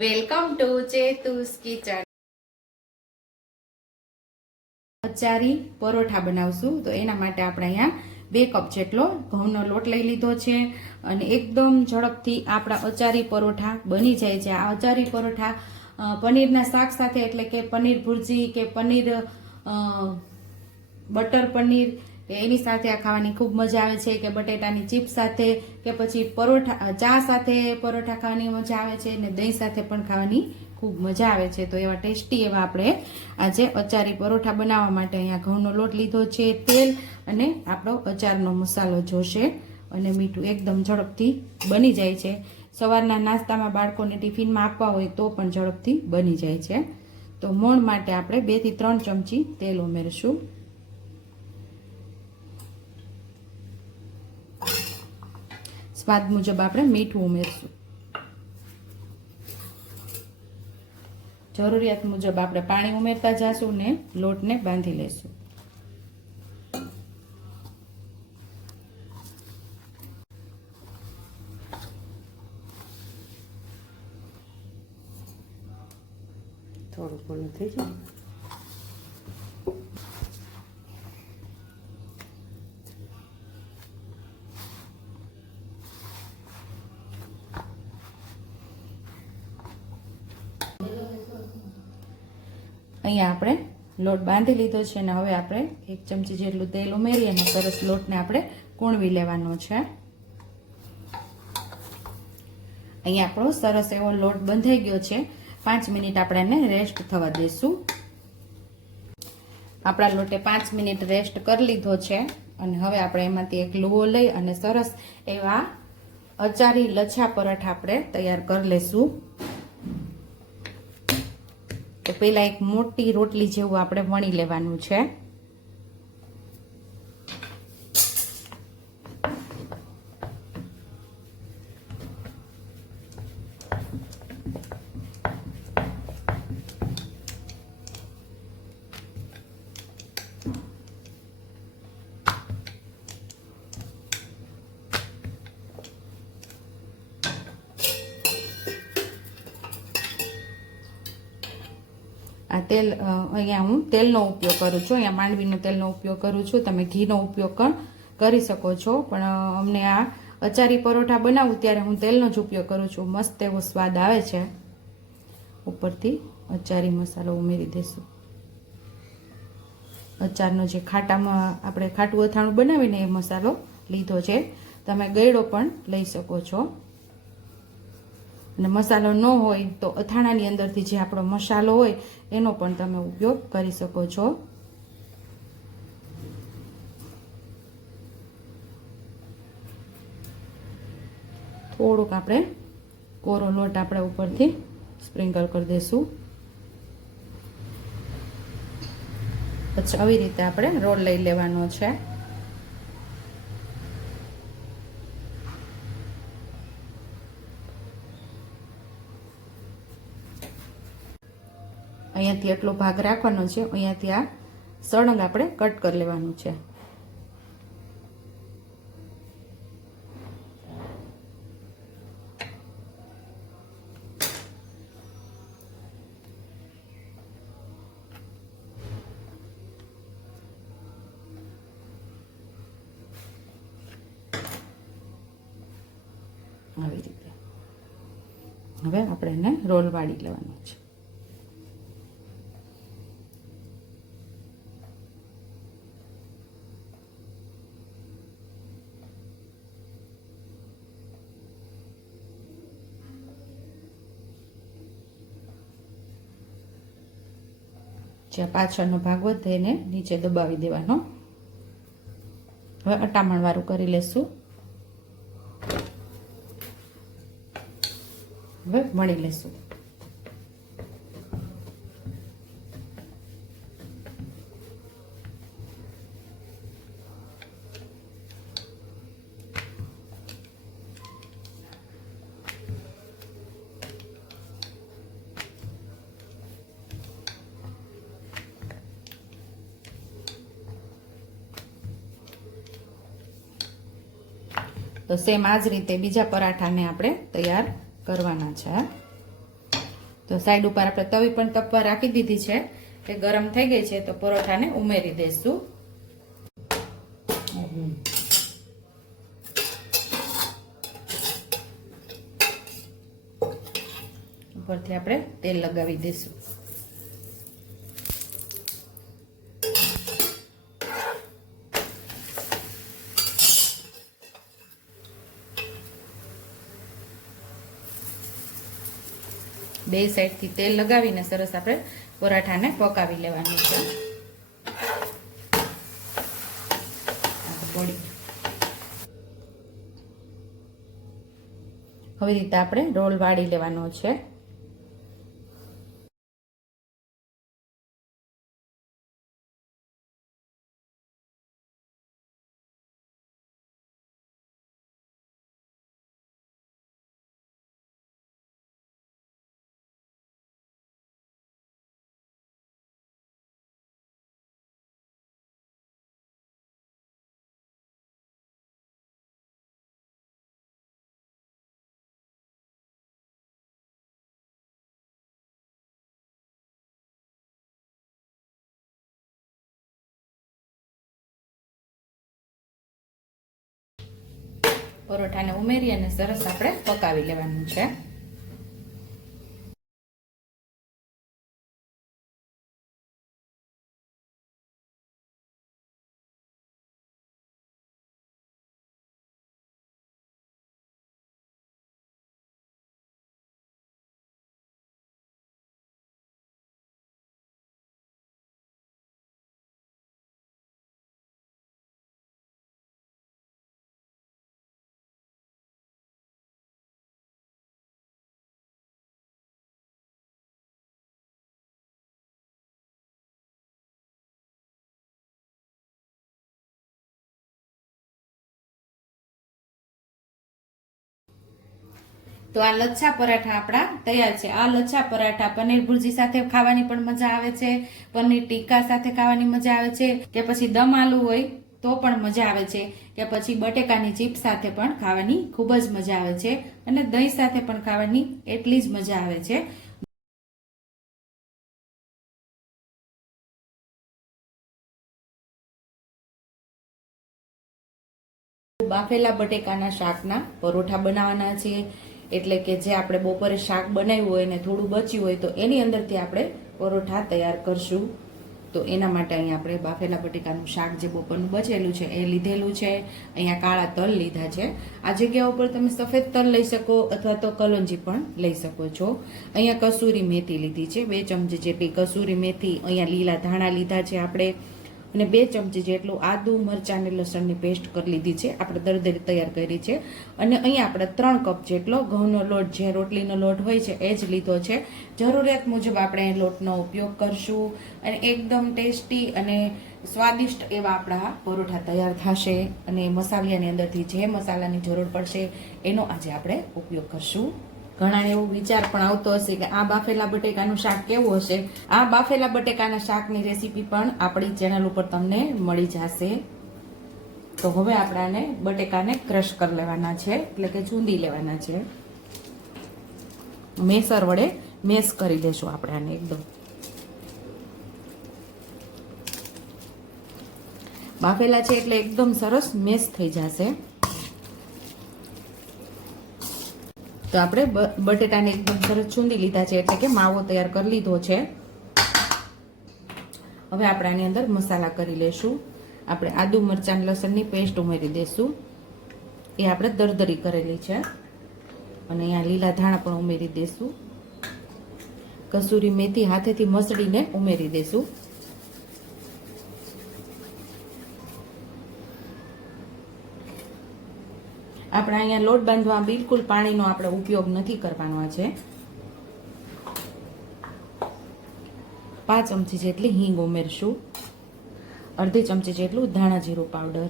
Welcome to Chetu's kitchen. Achari paratha બનાવશું. તો એના માટે આપણે અહીંયા બે કપ જેટલો ઘઉંનો લોટ લઈ લીધો છે અને એકદમ ઝડપથી આપણા અચારી પરોઠા બની જાય છે. આ અચારી પરોઠા પનીરના શાક સાથે એટલે કે પનીર ભુરજી કે પનીર બટર પનીર એની સાથે આ ખાવાની ખૂબ મજા આવે છે, કે બટેટાની ચીપ સાથે, કે પછી પરોઠા ચા સાથે પરોઠા ખાવાની મજા આવે છે ને દહીં સાથે પણ ખાવાની ખૂબ મજા આવે છે. તો એવા ટેસ્ટી એવા આપણે આજે અચારી પરોઠા બનાવવા માટે અહીંયા ઘઉંનો લોટ લીધો છે, તેલ અને આપણો અચારનો મસાલો જોશે અને મીઠું એકદમ ઝડપથી બની જાય છે. સવારના નાસ્તામાં બાળકોને ટિફિનમાં આપવા હોય તો પણ ઝડપથી બની જાય છે. તો મોણ માટે આપણે બેથી ત્રણ ચમચી તેલ ઉમેરશું. સ્વાદ મુજબ આપણે મીઠું ઉમેરશું. જરૂરિયાત મુજબ આપણે પાણી ઉમેરતા જઈશું ને લોટને બાંધી લેશું. થોડું ઘણું થઈ જાય. અહીંયા આપણે લોટ બાંધી લીધો છે અને હવે આપણે એક ચમચી જેટલું તેલ ઉમેરી અને સરસ લોટને આપણે કૂણવી લેવાનો છે. અહીંયા આપણો સરસ એવો લોટ બંધાઈ ગયો છે. પાંચ મિનિટ આપણે એને રેસ્ટ થવા દઈશું આપણા લોટે પાંચ મિનિટ રેસ્ટ કરી લીધો છે અને હવે આપણે એમાંથી એક લુવો લઈ અને સરસ એવા અચારી લચ્છા પરાઠા આપણે તૈયાર કરી લેશું. તો પહેલાં એક મોટી રોટલી જેવું આપણે વણી લેવાનું છે. આ તેલ અહીંયા હું તેલનો ઉપયોગ કરું છું. અહીંયા માંડવીનો તેલનો ઉપયોગ કરું છું. તમે ઘીનો ઉપયોગ પણ કરી શકો છો. પણ અમને આ અચારી પરોઠા બનાવું ત્યારે હું તેલનો જ ઉપયોગ કરું છું. મસ્ત એવો સ્વાદ આવે છે. ઉપરથી અચારી મસાલો ઉમેરી દઈશું અચારનો જે ખાટામાં આપણે ખાટું અથાણું બનાવીને એ મસાલો લીધો છે. તમે ગળ્યો પણ લઈ શકો છો. અને મસાલો ન હોય તો અથાણાની અંદરથી જે આપણો મસાલો હોય, એનો પણ તમે ઉપયોગ કરી શકો છો. થોડુંક આપણે કોરો લોટ આપણે ઉપરથી સ્પ્રિંકલ કરી દઈશું પછી આવી રીતે આપણે રોલ લઈ લેવાનો છે. અહીંયાથી એટલો ભાગ રાખવાનો છે. અહીંયાથી આ સળંગ આપણે કટ કરી લેવાનું છે. આવી રીતે. હવે આપણે એને રોલ વાળી લેવાનો છે. જ્યાં પાછળનો ભાગ વધે એને નીચે દબાવી દેવાનો. હવે અટામણવાળું કરી લેશું. હવે વણી લેશું. તો સેમ આ જ રીતે બીજા પરાઠાને આપણે તૈયાર કરવાના છે. તો સાઈડ ઉપર આપણે તવી પણ તપવા રાખી દીધી છે. એ ગરમ થઈ ગઈ છે તો પરોઠાને ઉમેરી દઈશું ઉપરથી આપણે તેલ લગાવી દઈશું બે સાઈડથી તેલ લગાવીને સરસ આપણે પરાઠાને પકાવી લેવાનું છે. હવે રીતે આપણે રોલ વાળી લેવાનો છે. પરોઠાને ઉમેરી અને સરસ આપણે પકાવી લેવાનું છે. તો આ લચ્છા પરાઠા આપણા તૈયાર છે. આ લચ્છા પરાઠા પનીર ભુરજી સાથે ખાવાની પણ મજા આવે છે. પનીર ટીકા સાથે ખાવાની મજા આવે છે. કે પછી દમ આલુ હોય તો પણ મજા આવે છે. કે પછી બટેકાની ચીપ સાથે પણ ખાવાની ખૂબ જ મજા આવે છે. અને દહીં સાથે પણ ખાવાની એટલી જ મજા આવે છે. બાફેલા બટેકાના શાકના પરોઠા બનાવવાના છે. એટલે કે જે આપણે બપોરે શાક બનાવ્યું હોય ને થોડું બચ્યું હોય તો એની અંદરથી આપણે પરોઠા તૈયાર કરશું. તો એના માટે અહીંયા આપણે બાફેલા બટેકાનું શાક જે બપોરનું બચેલું છે એ લીધેલું છે. અહીંયા કાળા તલ લીધા છે. આ જગ્યા ઉપર તમે સફેદ તલ લઈ શકો અથવા તો કલોંજી પણ લઈ શકો છો. અહીંયા કસૂરી મેથી લીધી છે. બે ચમચી જેટલી કસૂરી મેથી અહીંયા લીલા ધાણા લીધા છે આપણે. અને બે ચમચી જેટલું આદુ મરચાં અને લસણની પેસ્ટ કરી લીધી છે. આપણે દરદરી તૈયાર કરી છે. અને અહીંયા આપણે ત્રણ કપ જેટલો ઘઉંનો લોટ, જે રોટલીનો લોટ હોય છે, એ જ લીધો છે. જરૂરિયાત મુજબ આપણે લોટનો ઉપયોગ કરશું અને એકદમ ટેસ્ટી અને સ્વાદિષ્ટ એવા આપણા પરોઠા તૈયાર થશે. અને મસાલિયાની અંદરથી જે મસાલાની જરૂર પડશે, એનો આજે આપણે ઉપયોગ કરશું. ઘણાને એવો વિચાર પણ આવતો હશે કે આ બાફેલા બટેકાનું શાક કેવું હશે? આ બાફેલા બટેકાના શાકની રેસીપી પણ આપણી ચેનલ ઉપર તમને મળી જશે. તો હવે આપણાને બટેકાને ક્રશ કરી લેવાના છે, એટલે કે ચૂંદી લેવાના છે. મેસર વડે મેસ કરી દેશું આપણે આને એકદમ. બાફેલા છે એટલે એકદમ સરસ મેસ થઈ જશે. તો આપણે બટેટાને એકદમ સરસ ચૂંદી લીધા છે એટલે કે માવો તૈયાર કરી લીધો છે. હવે આપણે આની અંદર મસાલા કરી લેશું. આપણે આદુ મરચાં લસણની પેસ્ટ ઉમેરી દઈશું એ આપણે દરદરી કરેલી છે. અને અહીંયા લીલા ધાણા પણ ઉમેરી દઈશું કસૂરી મેથી હાથેથી મસળીને ઉમેરી દઈશું આપણે અહીંયા લોટ બાંધવા બિલકુલ પાણીનો આપણે ઉપયોગ નથી કરવાનો છે. પાંચ ચમચી જેટલી હિંગ ઉમેરશું. અડધી ચમચી જેટલું ધાણા જીરું પાવડર.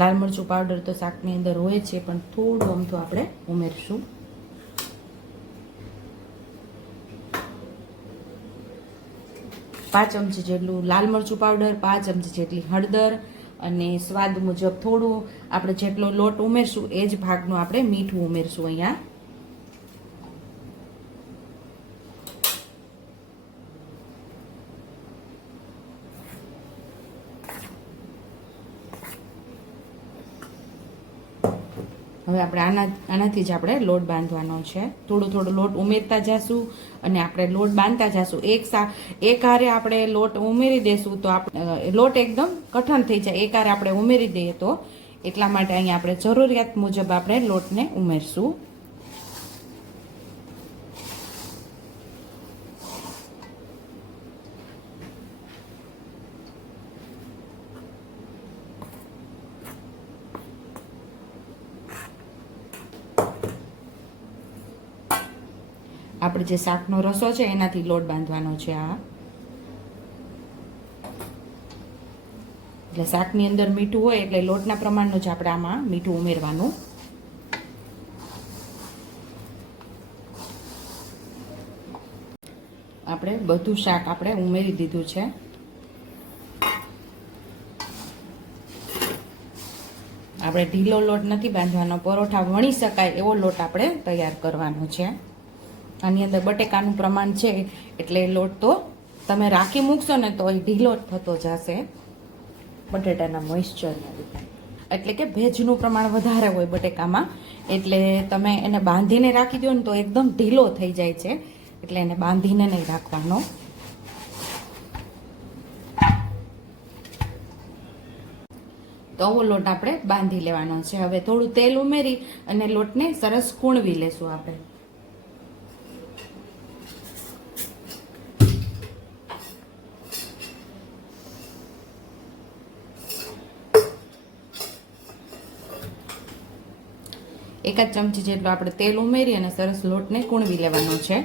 લાલ મરચું પાવડર તો શાકની અંદર હોય છે, પણ થોડું અમથું આપણે ઉમેરશું. પાંચ ચમચી જેટલું લાલ મરચું પાવડર, પાંચ ચમચી જેટલી હળદર અને સ્વાદ મુજબ થોડું આપણે જેટલો લોટ ઉમેરશું, એ જ ભાગનું આપણે મીઠું ઉમેરશું અહીંયા. હવે આપણે આના આનાથી જ આપણે લોટ બાંધવાનો છે. થોડું થોડું લોટ ઉમેરતા જશું અને આપણે લોટ બાંધતા જશું. એક સા એક હારે આપણે લોટ ઉમેરી દેશું તો આપણે લોટ એકદમ કઠણ થઈ જાય. એક હારે આપણે ઉમેરી દઈએ તો એટલા માટે અહીંયા આપણે જરૂરિયાત મુજબ આપણે લોટને ઉમેરશું. આપણે જે શાકનો રસો છે, એનાથી લોટ બાંધવાનો છે આ. એટલે શાકની અંદર મીઠું હોય એટલે લોટના પ્રમાણનું જ આપણે આમાં મીઠું ઉમેરવાનું. આપણે બધું શાક આપણે ઉમેરી દીધું છે. આપણે ઢીલો લોટ નથી બાંધવાનો, પરોઠા વણી શકાય એવો લોટ આપણે તૈયાર કરવાનો છે. આની અંદર બટેકાનું પ્રમાણ છે એટલે લોટ તો તમે રાખી મૂકશો ને તો એ ઢીલો થતો જશે. બટેટાના મોઇશ્ચરના લીધે એટલે કે ભેજનું પ્રમાણ વધારે હોય બટેકામાં, એટલે તમે એને બાંધીને રાખી દો ને તો એકદમ ઢીલો થઈ જાય છે, એટલે એને બાંધીને નહીં રાખવાનો. તો આવો લોટ આપણે બાંધી લેવાનો છે. હવે થોડું તેલ ઉમેરી અને લોટને સરસ કૂણવી લેશું આપણે. એકાદ ચમચી જેટલું આપણે તેલ ઉમેરી અને સરસ લોટને કૂણવી લેવાનો છે.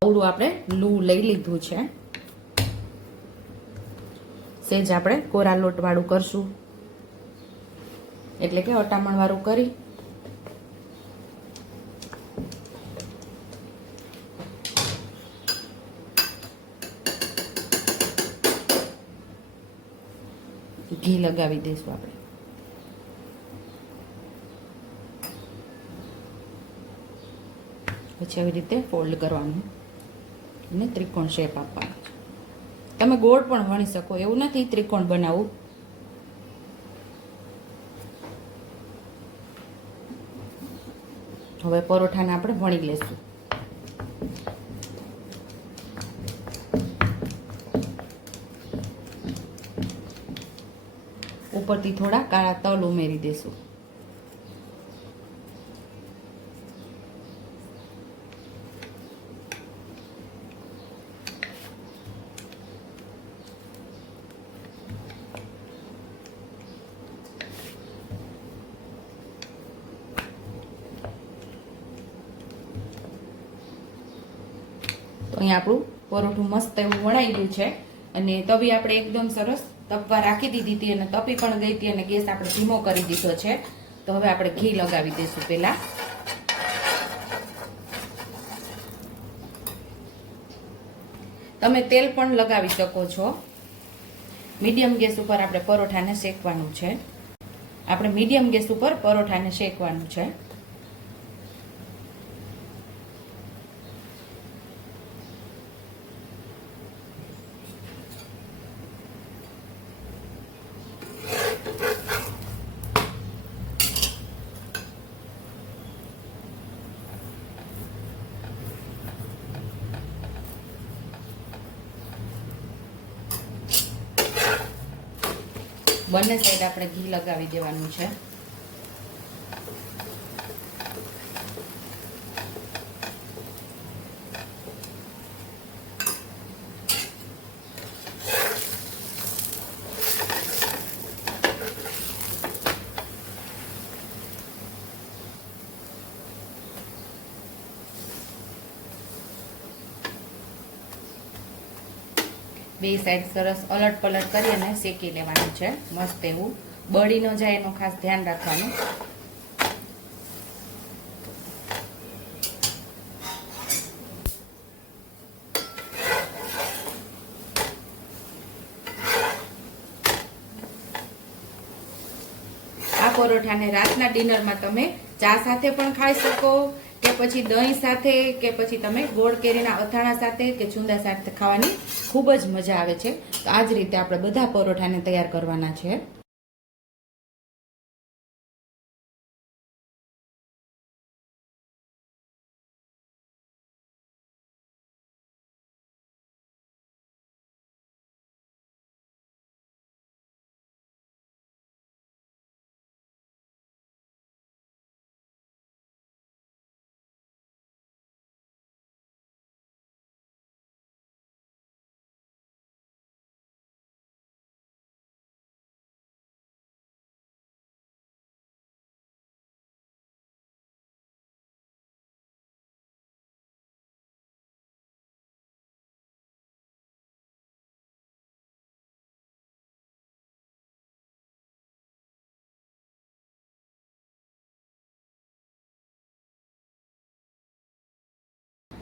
થોડું આપણે લૂ લઈ લીધું છે. સેજ આપણે કોરા લોટ વાળું કરશું. એટલે કે અટામણ વાળું કરી ઘી લગાવી દઈશું આપણે. પછી આવી રીતે ફોલ્ડ કરવાનું અને ત્રિકોણ શેપ આપવાનો તમે ગોળ પણ વણી શકો, એવું નથી ત્રિકોણ બનાવવું. હવે પરોઠાને આપણે વણી લેશું. ઉપરથી થોડા કાળા તલ ઉમેરી દેશું. તો અહીંયા આપણું પરોઠું મસ્ત એવું વણાઈ ગયું છે. અને તવી આપણે એકદમ સરસ તપવા રાખી દીધી હતી અને તપી પણ ગઈ હતી અને ગેસ આપણે ધીમો કરી દીધો છે. તો હવે આપણે ઘી લગાવી દઈશું પહેલા. તમે તેલ પણ લગાવી શકો છો. મીડિયમ ગેસ ઉપર આપણે પરોઠાને શેકવાનું છે. આપણે મીડિયમ ગેસ ઉપર પરોઠાને શેકવાનું છે. બંને સાઈડ આપણે ઘી લગાવી દેવાનું છે. બે સાઈડ સરસ અલટ પલટ કરી અને શેકી લેવાનું છે. મસ્ત એવું બળી ન જાય એનું ખાસ ધ્યાન રાખવાનું. આ પરોઠાને રાતના ડિનરમાં તમે ચા સાથે પણ ખાઈ શકો. કે પછી દહીં સાથે કે પછી તમે ગોળ કેરીના અથાણા સાથે કે છુંદા સાથે ખાવાની ખૂબ જ મજા આવે છે. તો આ જ રીતે આપણે બધા પરોઠાને તૈયાર કરવાના છે.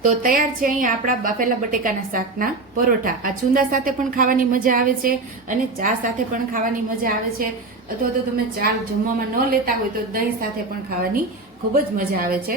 તો તૈયાર છે અહીંયા આપણા બાફેલા બટેકાના શાકના પરોઠા. આ ચુંદા સાથે પણ ખાવાની મજા આવે છે અને ચા સાથે પણ ખાવાની મજા આવે છે. અથવા તો તમે ચા જમવામાં ન લેતા હોય તો દહીં સાથે પણ ખાવાની ખૂબ જ મજા આવે છે.